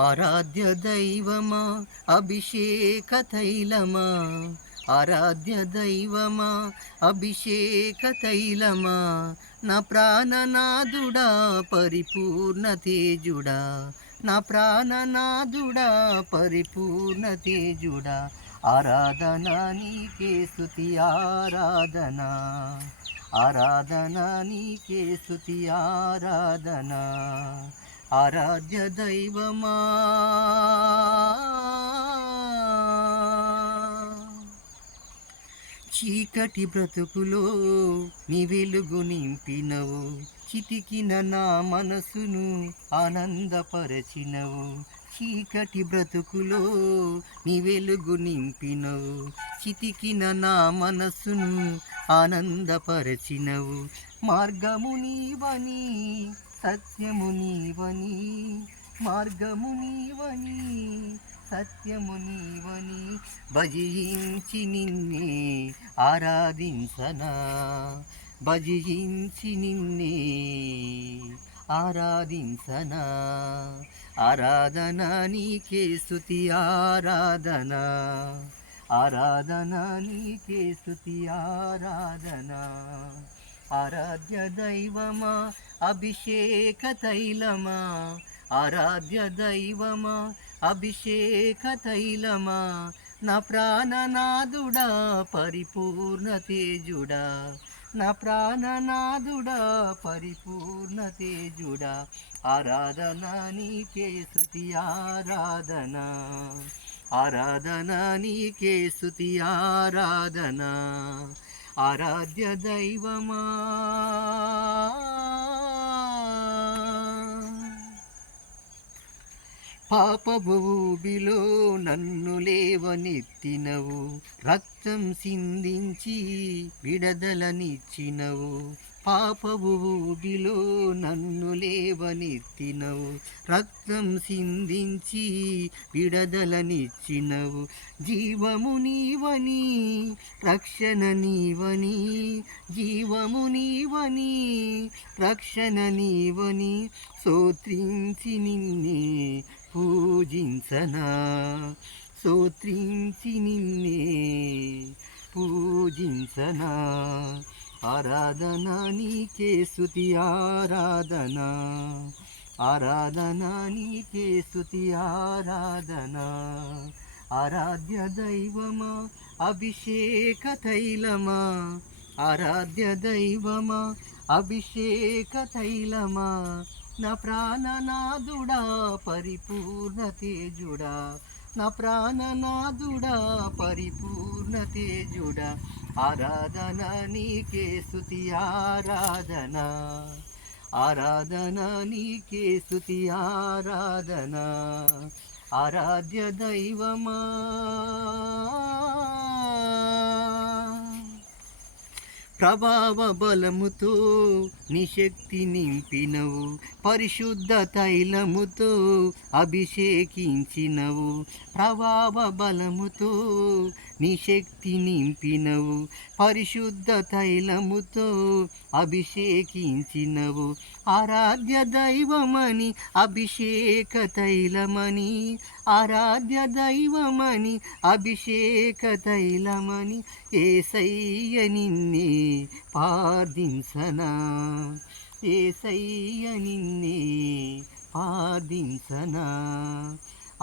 ఆరాధ్య దైవమా అభిషేక తైలమా, ఆరాధ్య దైవమా అభిషేక తైలమా, నా ప్రాణనాథుడా పరిపూర్ణ తేజుడా, నా ప్రాణనాథుడా పరిపూర్ణ తేజుడా. ఆరాధన నీకే స్తుతి ఆరాధన, ఆరాధన నీకే స్తుతి ఆరాధన. ఆరాధ్య దైవమా చీకటి బ్రతుకులో నీ వెలుగు నింపినవు, చితికిన నా మనసును ఆనందపరచినవు. చీకటి బ్రతుకులో నీ వెలుగు నింపినవు, చితికిన నా మనసును ఆనందపరచినవు. మార్గము నీవని, సత్యము నీవని, మార్గము నీవని, సత్యము నీవని, భజించి నిన్నే ఆరాధించనా, భజించి నిన్నే ఆరాధించనా. ఆరాధన నీకే స్తుతి ఆరాధన, ఆరాధన నీకే స్తుతి ఆరాధన. ఆరాధ్య దైవమా అభిషేక తైలమా, ఆరాధ్య దైవమా అభిషేక తైలమా, నా ప్రాణనాథుడా పరిపూర్ణ తేజుడా, నా ప్రాణనాథుడా పరిపూర్ణ తేజుడా. ఆరాధన నీకే స్తుతి ఆరాధన, ఆరాధన నీకే స్తుతి ఆరాధన. ఆరాధ్య దైవమా పాపపు ఊబిలో నన్ను లేవనెత్తినవు, రక్తం సిందించి విడుదలనిచ్చినవు. పాపపు ఊబిలో నన్ను లేవనెత్తినవు, రక్తం సిందించి విడుదలనిచ్చినవు. జీవము నీవని, రక్షణ నీవని, జీవము నీవని, రక్షణ నీవని, స్తోత్రించి నిన్నే పూజించనా, స్తోత్రించి నిన్నే పూజించనా. ఆరాధన నీకే స్తుతి ఆరాధన, ఆరాధన నీకే స్తుతి ఆరాధన. ఆరాధ్య దైవమా అభిషేక తైలమా, ఆరాధ్య దైవమా అభిషేక తైలమా, నా ప్రాణనాథుడా పరిపూర్ణ తేజుడా, నా ప్రాణనాథుడా పరిపూర్ణ తేజుడా. ఆరాధన నీకే స్తుతి ఆరాధన, ఆరాధన నీకే స్తుతి ఆరాధన. ఆరాధ్య దైవమా ప్రభావ బలముతో నిశక్తి నింపినవు, పరిశుద్ధ తైలముతో అభిషేకించినవు. ప్రభావ బలముతో నిశక్తి నింపినవు, పరిశుద్ధ తైలముతో అభిషేకించినవు. ఆరాధ్య దైవమని అభిషేక తైలమని, ఆరాధ్య దైవమని అభిషేక తైలమని, యేసయ్య నిన్నే ప్రార్థించనా, యేసయ్య నిన్నే ప్రార్థించనా.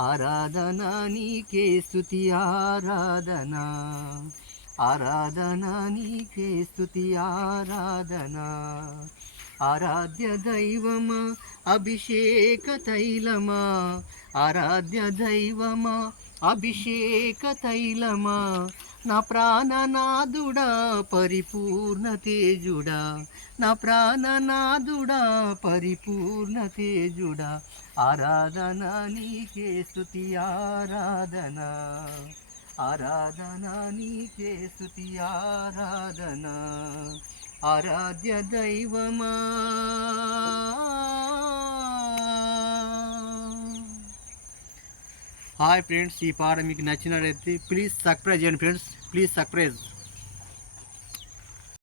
ఆరాధన నీకే స్తుతి ఆరాధన, ఆరాధన నీకే స్తుతి ఆరాధన. ఆరాధ్య దైవమా అభిషేక తైలమా, ఆరాధ్య దైవమా అభిషేక తైలమా, నా ప్రాణనాథుడా పరిపూర్ణ తేజుడా, నా ప్రాణనాథుడా పరిపూర్ణ తేజుడా. ఆరాధన నీకే స్తుతి ఆరాధన, ఆరాధన నీకే స్తుతి ఆరాధన. ఆరాధ్య దైవమా హాయ్ ఫ్రెండ్స్, ఈ పాట మీకు నచ్చినట్లయితే ప్లీజ్ సబ్స్క్రైబ్ చేయండి ఫ్రెండ్స్, ప్లీజ్ సబ్స్క్రైబ్.